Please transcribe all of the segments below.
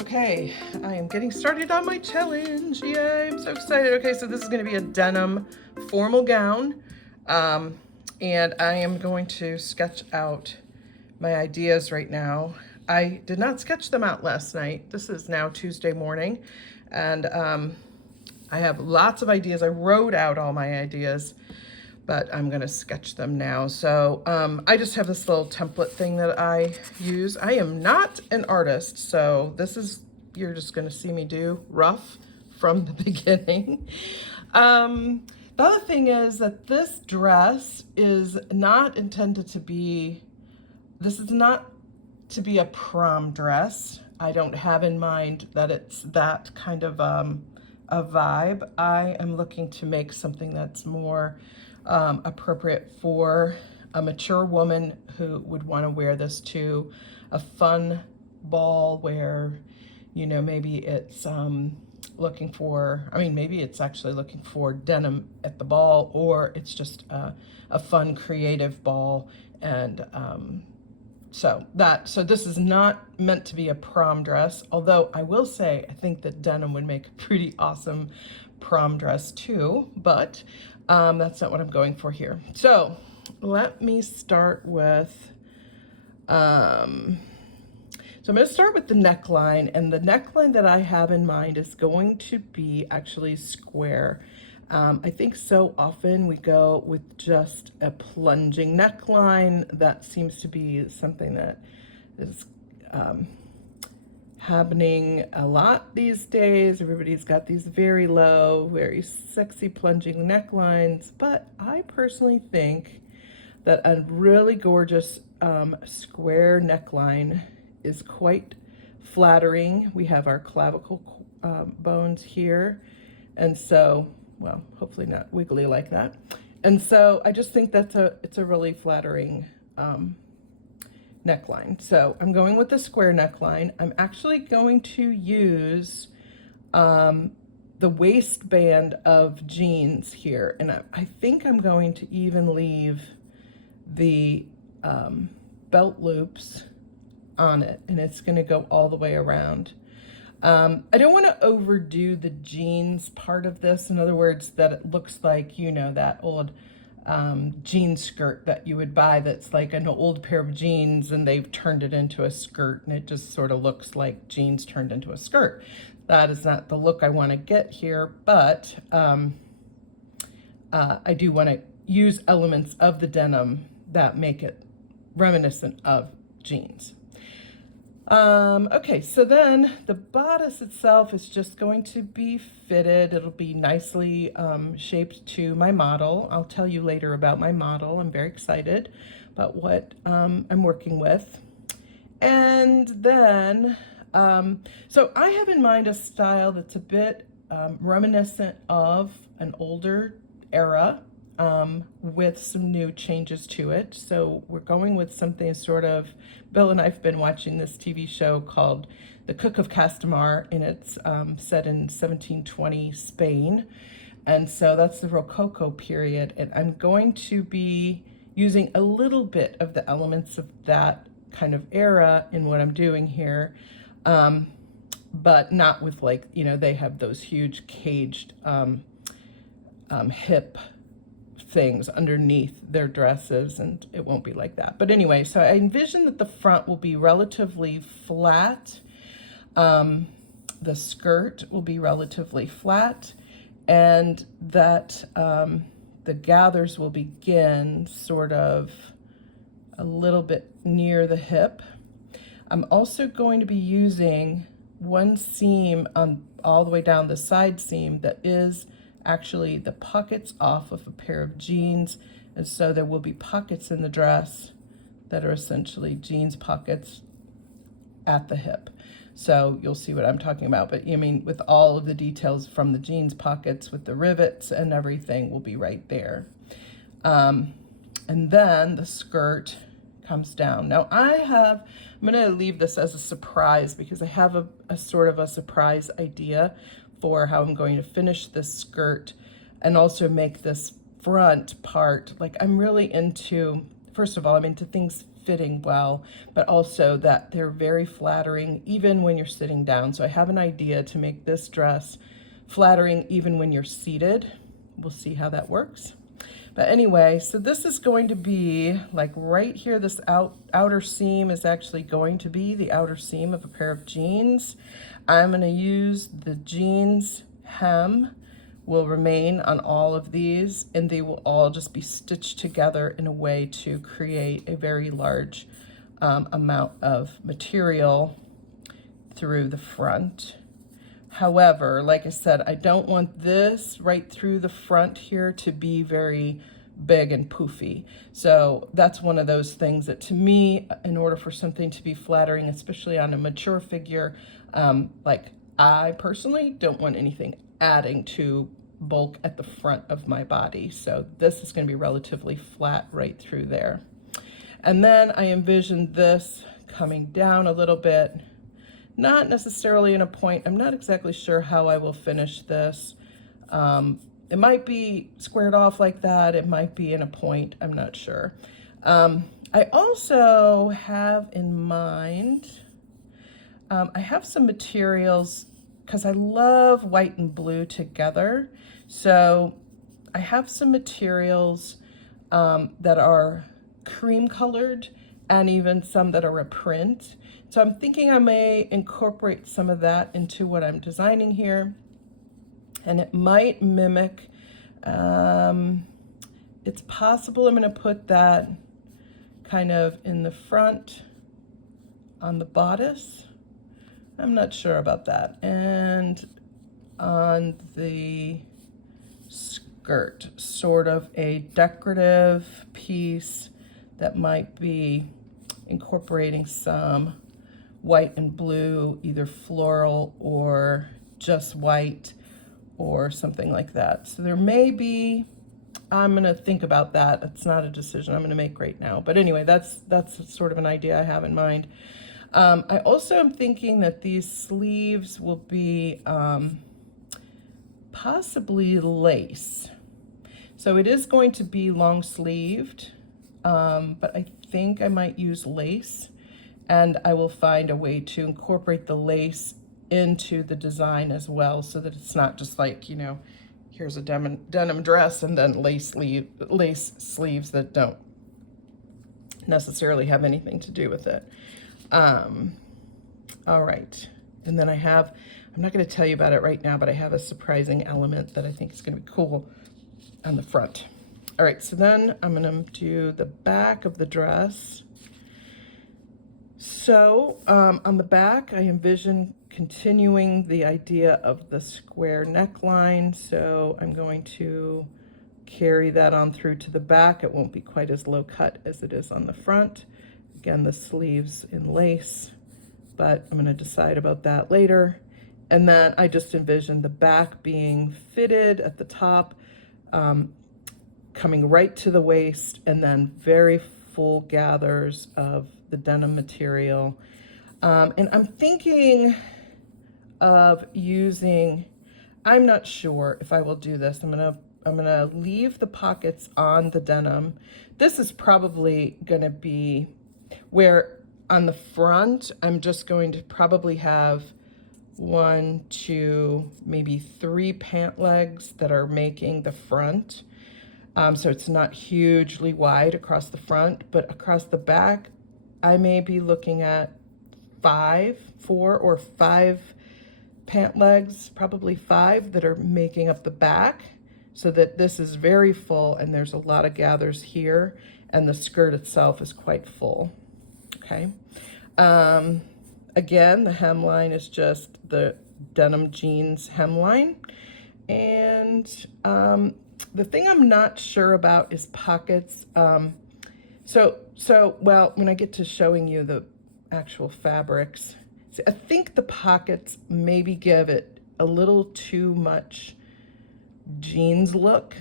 Okay, I am getting started on my challenge. Yay, I'm so excited. Okay, so this is going to be a denim formal gown. And I am going to sketch out my ideas right now. I did not sketch them out last night. This is now Tuesday morning. And I have lots of ideas. I wrote out all my ideas, but I'm gonna sketch them now. So I just have this little template thing that I use. I am not an artist, so this is, you're just gonna see me do rough from the beginning. The other thing is that this dress is not intended to be, this is not to be a prom dress. I don't have in mind that it's that kind of a vibe. I am looking to make something that's more appropriate for a mature woman who would want to wear this to a fun ball where, you know, maybe it's looking for, maybe it's actually looking for denim at the ball, or it's just a fun creative ball. And so this is not meant to be a prom dress, although I will say I think that denim would make a pretty awesome prom dress too, but that's not what I'm going for here. So let me start with, so I'm going to start with the neckline, and the neckline that I have in mind is going to be actually square. I think so often we go with just a plunging neckline. That seems to be something that is happening a lot these days. Everybody's got these very low, very sexy plunging necklines, but I personally think that a really gorgeous square neckline is quite flattering. We have our clavicle bones here, and so, well, hopefully not wiggly like that. And so I just think that's it's a really flattering neckline. So I'm going with the square neckline. I'm actually going to use the waistband of jeans here. And I think I'm going to even leave the belt loops on it, and it's going to go all the way around. I don't want to overdo the jeans part of this. In other words, that it looks like, you know, that old jean skirt that you would buy that's like an old pair of jeans and they've turned it into a skirt, and it just sort of looks like jeans turned into a skirt. That is not the look I want to get here, but I do want to use elements of the denim that make it reminiscent of jeans. Okay, so then the bodice itself is just going to be fitted. It'll be nicely shaped to my model. I'll tell you later about my model. I'm very excited about what I'm working with. And then, so I have in mind a style that's a bit reminiscent of an older era with some new changes to it. So we're going with something sort of, Bill and I've been watching this TV show called The Cook of Castamar, and it's set in 1720 Spain. And so that's the Rococo period. And I'm going to be using a little bit of the elements of that kind of era in what I'm doing here. But not with, like, you know, they have those huge caged hip things underneath their dresses, and it won't be like that. But anyway, so I envision that the front will be relatively flat. The skirt will be relatively flat, and that the gathers will begin sort of a little bit near the hip. I'm also going to be using one seam on all the way down the side seam that is actually the pockets off of a pair of jeans, and so there will be pockets in the dress that are essentially jeans pockets at the hip. So you'll see what I'm talking about, but I mean, with all of the details from the jeans pockets with the rivets and everything will be right there. And then the skirt comes down. Now I'm gonna leave this as a surprise because I have a sort of a surprise idea for how I'm going to finish this skirt and also make this front part. Like, I'm really into, first of all, I'm into things fitting well, but also that they're very flattering even when you're sitting down. So I have an idea to make this dress flattering even when you're seated. We'll see how that works. But anyway, so this is going to be like right here, this outer seam is actually going to be the outer seam of a pair of jeans. I'm going to use the jeans hem will remain on all of these, and they will all just be stitched together in a way to create a very large amount of material through the front. However, like I said, I don't want this right through the front here to be very big and poofy. So that's one of those things that, to me, in order for something to be flattering, especially on a mature figure, like I personally don't want anything adding to bulk at the front of my body. So this is going to be relatively flat right through there. And then I envision this coming down a little bit. Not necessarily in a point. I'm not exactly sure how I will finish this. It might be squared off like that. It might be in a point. I'm not sure. I also have in mind, I have some materials because I love white and blue together. So I have some materials that are cream colored and even some that are a print. So I'm thinking I may incorporate some of that into what I'm designing here. And it might mimic, it's possible I'm going to put that kind of in the front on the bodice. I'm not sure about that. And on the skirt, sort of a decorative piece that might be incorporating some white and blue, either floral or just white or something like that. So there may be, I'm gonna think about that. It's not a decision I'm gonna make right now. But anyway, that's sort of an idea I have in mind. I also am thinking that these sleeves will be possibly lace. So it is going to be long sleeved, but I think I might use lace. And I will find a way to incorporate the lace into the design as well, so that it's not just like, you know, here's a denim dress and then lace sleeves that don't necessarily have anything to do with it. All right, and then I'm not going to tell you about it right now, but I have a surprising element that I think is going to be cool on the front. All right, so then I'm going to do the back of the dress. So on the back, I envision continuing the idea of the square neckline. So I'm going to carry that on through to the back. It won't be quite as low cut as it is on the front. Again, the sleeves in lace, but I'm going to decide about that later. And then I just envision the back being fitted at the top, coming right to the waist, and then very full gathers of the denim material. And I'm thinking of using, I'm not sure if I will do this. I'm gonna leave the pockets on the denim. This is probably gonna be where on the front, I'm just going to probably have 1, 2, maybe 3 pant legs that are making the front. So it's not hugely wide across the front, but across the back, I may be looking at 4 or 5 pant legs, probably 5 that are making up the back, so that this is very full and there's a lot of gathers here, and the skirt itself is quite full. Okay. Again, the hemline is just the denim jeans hemline. And the thing I'm not sure about is pockets. Well, when I get to showing you the actual fabrics, see, I think the pockets maybe give it a little too much jeans look,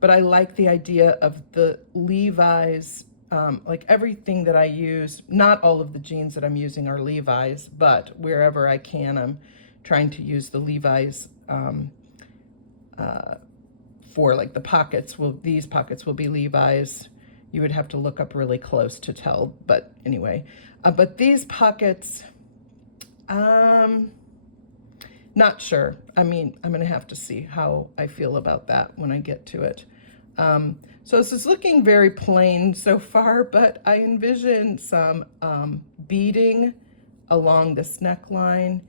but I like the idea of the Levi's, like everything that I use, not all of the jeans that I'm using are Levi's, but wherever I can, I'm trying to use the Levi's for like the pockets. These pockets will be Levi's, You would have to look up really close to tell, but anyway. But these pockets, not sure. I mean, I'm gonna have to see how I feel about that when I get to it. So this is looking very plain so far, but I envision some beading along this neckline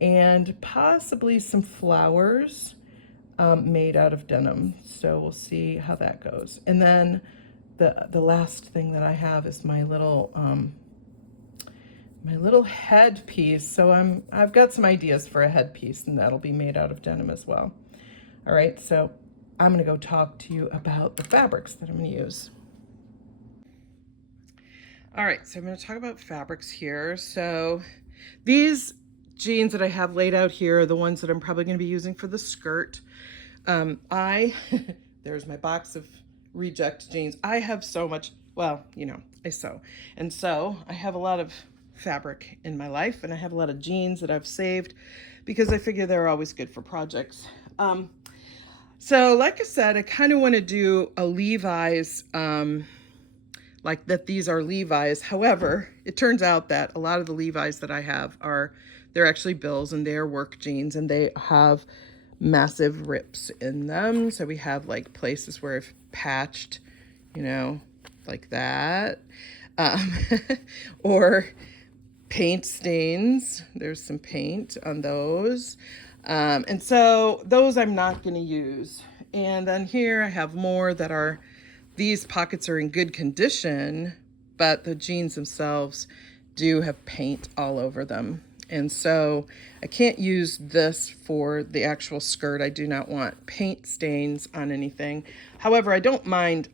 and possibly some flowers made out of denim. So we'll see how that goes. And then the last thing that I have is my little headpiece. So I've got some ideas for a headpiece, and that'll be made out of denim as well. All right, so I'm gonna go talk to you about the fabrics that I'm gonna use. All right, so I'm gonna talk about fabrics here. So these jeans that I have laid out here are the ones that I'm probably gonna be using for the skirt. There's my box of reject jeans. I have so much, well, you know, I sew. And so I have a lot of fabric in my life, and I have a lot of jeans that I've saved because I figure they're always good for projects. So like I said, I kind of want to do a Levi's, like that these are Levi's. However, it turns out that a lot of the Levi's that I have they're actually Bills, and they're work jeans, and they have massive rips in them. So we have like places where I've patched, you know, like that, or paint stains. There's some paint on those. And so those I'm not going to use. And then here I have more that are, these pockets are in good condition, but the jeans themselves do have paint all over them. And so I can't use this for the actual skirt. I do not want paint stains on anything. However, I don't mind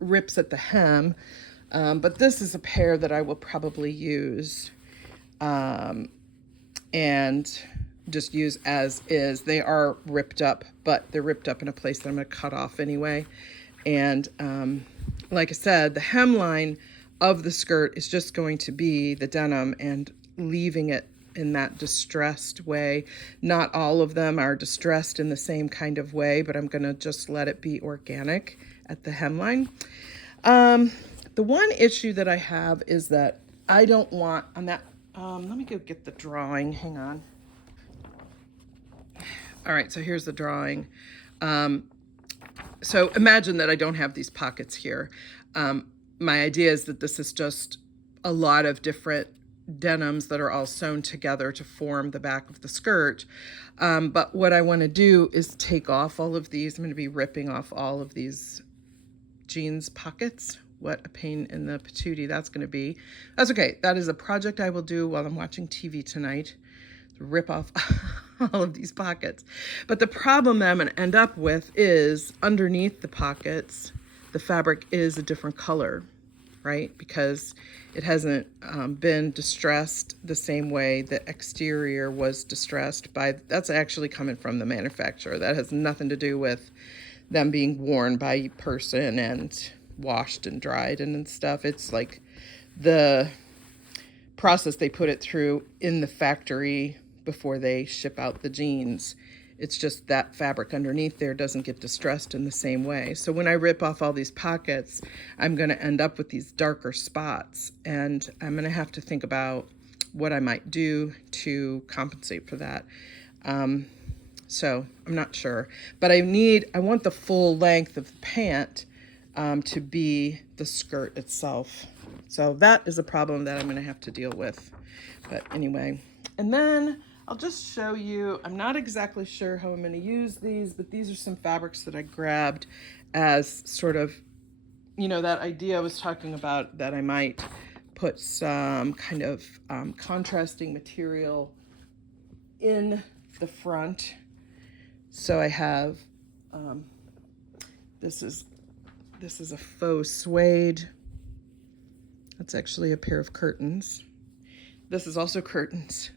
rips at the hem, but this is a pair that I will probably use and just use as is. They are ripped up, but they're ripped up in a place that I'm going to cut off anyway. And like I said, the hemline of the skirt is just going to be the denim and leaving it in that distressed way. Not all of them are distressed in the same kind of way, but I'm going to just let it be organic at the hemline. The one issue that I have is that I don't want on that, let me go get the drawing, hang on. All right, so here's the drawing. So imagine that I don't have these pockets here. My idea is that this is just a lot of different denims that are all sewn together to form the back of the skirt. But what I want to do is take off all of these. I'm going to be ripping off all of these jeans pockets. What a pain in the patootie that's going to be. That's okay. That is a project I will do while I'm watching TV tonight. Rip off all of these pockets. But the problem that I'm going to end up with is underneath the pockets, the fabric is a different color, right? Because it hasn't been distressed the same way the exterior was distressed by, that's actually coming from the manufacturer. That has nothing to do with them being worn by a person and washed and dried and stuff. It's like the process they put it through in the factory before they ship out the jeans. It's just that fabric underneath there doesn't get distressed in the same way. So when I rip off all these pockets, I'm going to end up with these darker spots, and I'm going to have to think about what I might do to compensate for that. So I'm not sure, but I want the full length of the pant to be the skirt itself. So that is a problem that I'm going to have to deal with. But anyway, and then I'll just show you, I'm not exactly sure how I'm going to use these, but these are some fabrics that I grabbed as sort of, you know, that idea I was talking about, that I might put some kind of contrasting material in the front. So I have, this is a faux suede. That's actually a pair of curtains. This is also curtains.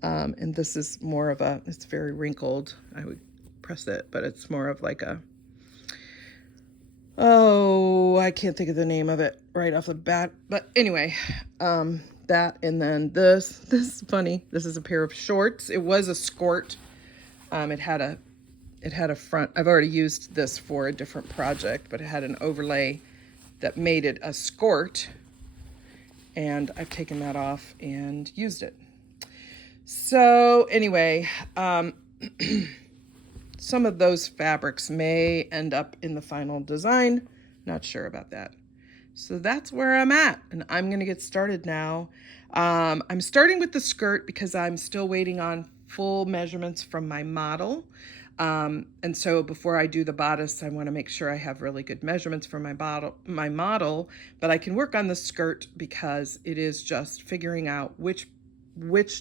And this is more of a, it's very wrinkled. I would press it, but it's more of like a, oh, I can't think of the name of it right off the bat. But anyway, that, and then this is funny. This is a pair of shorts. It was a skirt. It had a front. I've already used this for a different project, but it had an overlay that made it a skirt, and I've taken that off and used it. So anyway, some of those fabrics may end up in the final design. Not sure about that. So that's where I'm at, and I'm gonna get started now. I'm starting with the skirt because I'm still waiting on full measurements from my model. And so before I do the bodice, I wanna make sure I have really good measurements for my model, but I can work on the skirt because it is just figuring out which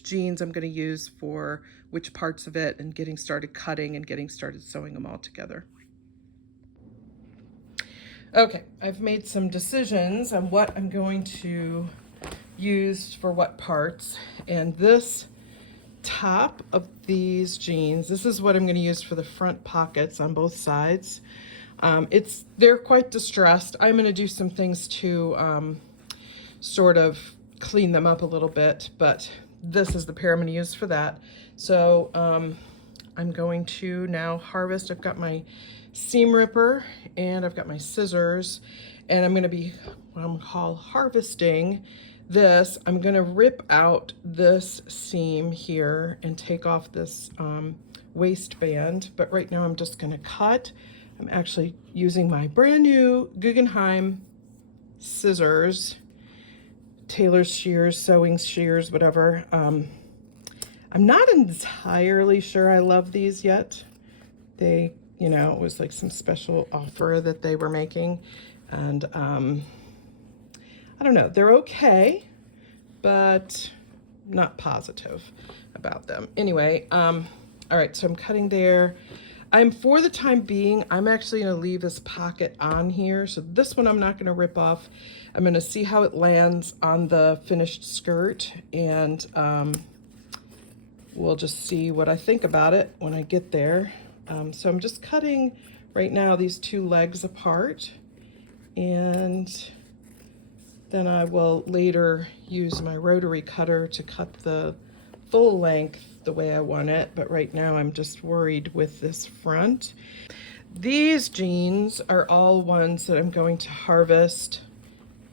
jeans I'm gonna use for which parts of it, and getting started cutting and getting started sewing them all together. Okay, I've made some decisions on what I'm going to use for what parts, and this top of these jeans, this is what I'm going to use for the front pockets on both sides. They're quite distressed. I'm going to do some things to sort of clean them up a little bit, but this is the pair I'm going to use for that. So I'm going to now harvest. I've got my seam ripper and I've got my scissors, and I'm going to be what I'm going to call harvesting this. I'm going to rip out this seam here and take off this waistband, but right now I'm just going to cut. I'm actually using my brand new Guggenheim scissors, tailor's shears, sewing shears, whatever. I'm not entirely sure I love these yet. They, you know, it was like some special offer that they were making, and I don't know, they're okay, but not positive about them. Anyway, all right, so I'm cutting there. For the time being, I'm actually gonna leave this pocket on here. So this one I'm not gonna rip off. I'm gonna see how it lands on the finished skirt, and we'll just see what I think about it when I get there. So I'm just cutting right now these two legs apart, and then I will later use my rotary cutter to cut the full length the way I want it, but right now I'm just worried with this front. These jeans are all ones that I'm going to harvest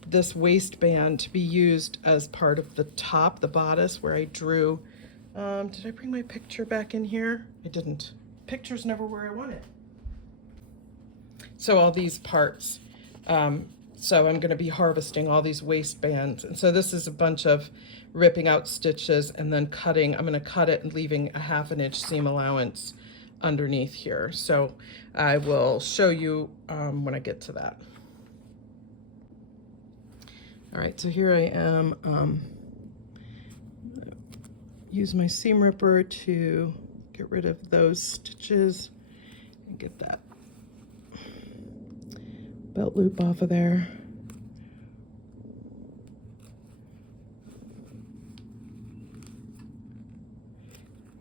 this waistband to be used as part of the top, the bodice, where I drew. Did I bring my picture back in here? I didn't. Picture's never where I want it. So all these parts. So I'm going to be harvesting all these waistbands. And so this is a bunch of ripping out stitches and then cutting. I'm going to cut it and leaving a 1/2 inch seam allowance underneath here. So I will show you when I get to that. All right, so here I am. Use my seam ripper to get rid of those stitches and get that belt loop off of there.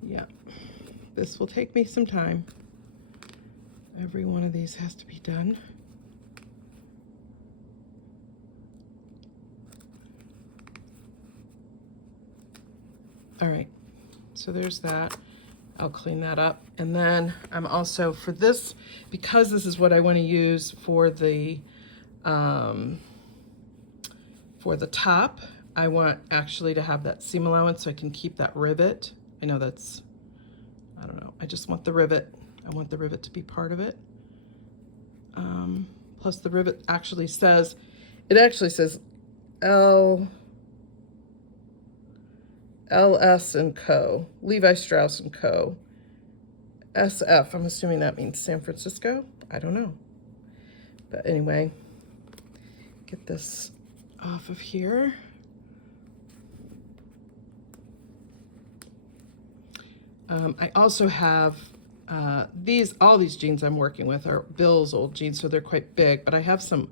Yeah, this will take me some time. Every one of these has to be done. All right, so there's that. I'll clean that up. And then I'm also, for this, because this is what I want to use for the top, I want actually to have that seam allowance so I can keep that rivet. I know that's, I don't know, I just want the rivet. I want the rivet to be part of it. Plus the rivet actually says, it actually says LS and Co. Levi Strauss and Co. SF, I'm assuming that means San Francisco. I don't know. But anyway, get this off of here. I also have all these jeans I'm working with are Bill's old jeans, so they're quite big, but I have some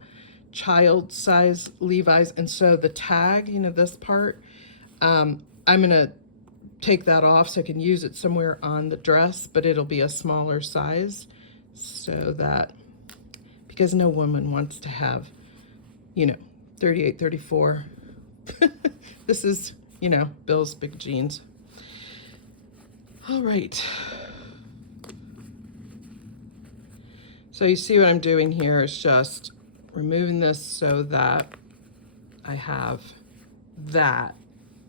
child size Levi's, and so the tag, you know, this part, I'm gonna take that off so I can use it somewhere on the dress, but it'll be a smaller size, so that, because no woman wants to have, you know, 38, 34. This is, you know, Bill's big jeans. All right. So you see what I'm doing here is just removing this so that I have that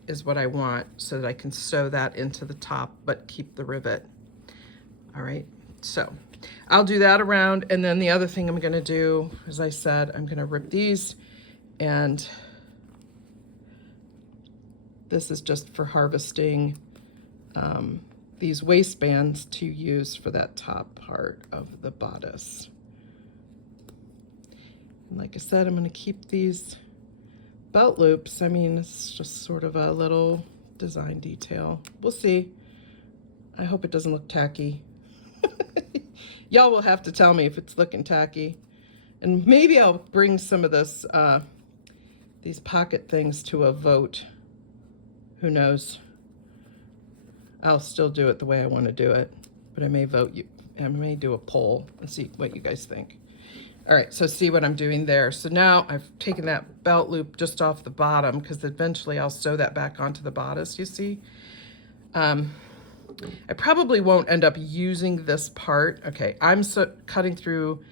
is what I want so that I can sew that into the top but keep the rivet. All right, so I'll do that around, and then the other thing I'm gonna do, as I said, I'm gonna rip these, and this is just for harvesting these waistbands to use for that top part of the bodice. And like I said, I'm gonna keep these belt loops. I mean, it's just sort of a little design detail. We'll see. I hope it doesn't look tacky. Y'all will have to tell me if it's looking tacky. And maybe I'll bring some of this, these pocket things to a vote. Who knows? I'll still do it the way I want to do it, but I may do a poll and see what you guys think. All right, so see what I'm doing there. So now I've taken that belt loop just off the bottom because eventually I'll sew that back onto the bodice, you see? I probably won't end up using this part. Okay, I'm cutting through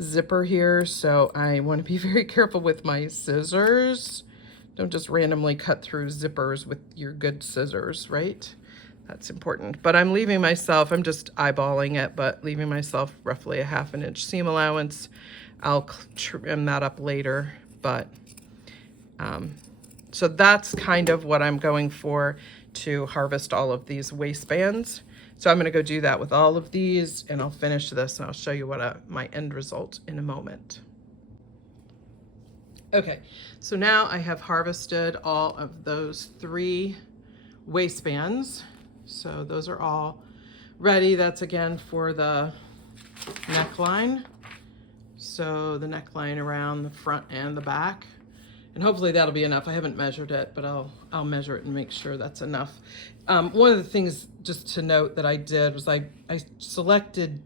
zipper here, so I want to be very careful with my scissors. Don't just randomly cut through zippers with your good scissors, right? That's important. But I'm leaving myself, I'm just eyeballing it, but leaving myself roughly a 1/2 inch seam allowance. I'll trim that up later, but so that's kind of what I'm going for to harvest all of these waistbands. So I'm gonna go do that with all of these, and I'll finish this and I'll show you what my end result in a moment. Okay, so now I have harvested all of those 3 waistbands. So those are all ready. That's again for the neckline. So the neckline around the front and the back. And hopefully that'll be enough. I haven't measured it, but I'll measure it and make sure that's enough. One of the things just to note that I did was I selected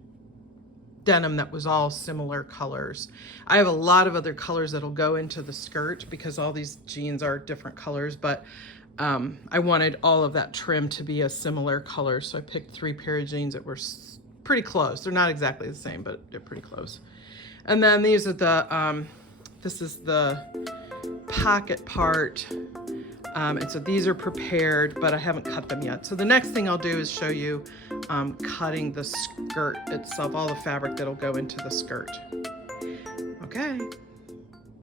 denim that was all similar colors. I have a lot of other colors that'll go into the skirt because all these jeans are different colors, but I wanted all of that trim to be a similar color. So I picked 3 pair of jeans that were pretty close. They're not exactly the same, but they're pretty close. And then these are the, this is the pocket part. And so these are prepared, but I haven't cut them yet. So the next thing I'll do is show you cutting the skirt itself, all the fabric that'll go into the skirt. Okay.